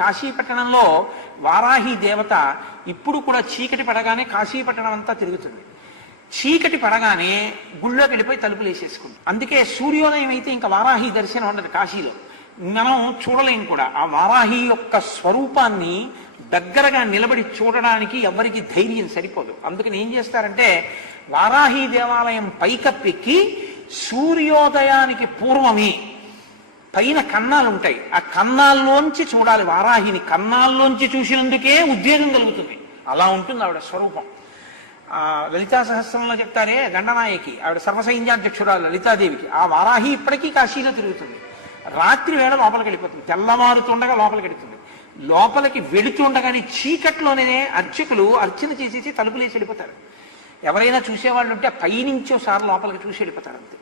కాశీపట్టణంలో వారాహి దేవత ఇప్పుడు కూడా చీకటి పడగానే కాశీపట్టణం అంతా తిరుగుతుంది. చీకటి పడగానే గుళ్ళోకి వెళ్ళిపోయి తలుపులు వేసేసుకుంది. అందుకే సూర్యోదయం అయితే ఇంకా వారాహి దర్శనం ఉండదు కాశీలో, మనం చూడలేం కూడా. ఆ వారాహి యొక్క స్వరూపాన్ని దగ్గరగా నిలబడి చూడడానికి ఎవరికి ధైర్యం సరిపోదు. అందుకని ఏం చేస్తారంటే వారాహి దేవాలయం పైకప్పెక్కి సూర్యోదయానికి పూర్వమే పైన కన్నాలు ఉంటాయి, ఆ కన్నాల్లోంచి చూడాలి వారాహిని. కన్నాల్లోంచి చూసినందుకే ఉద్వేగం కలుగుతుంది. అలా ఉంటుంది ఆవిడ స్వరూపం. లలితా సహస్రంలో చెప్తారే దండనాయకి, ఆవిడ సర్వసైన్యాధ్యక్షురాలు లలితాదేవికి. ఆ వారాహి ఇప్పటికీ కాశీలో తిరుగుతుంది. రాత్రి వేళ లోపలికి వెళ్ళిపోతుంది, తెల్లమారుతుండగా లోపలికి వెళుతుంది. లోపలికి వెళుతుండగానే చీకట్లోనే అర్చకులు అర్చన చేసేసి తలుపులేసి వెళ్ళిపోతారు. ఎవరైనా చూసేవాళ్ళు ఉంటే పైనుంచి ఒకసారి లోపలికి చూసి వెళ్ళిపోతారు అంతే.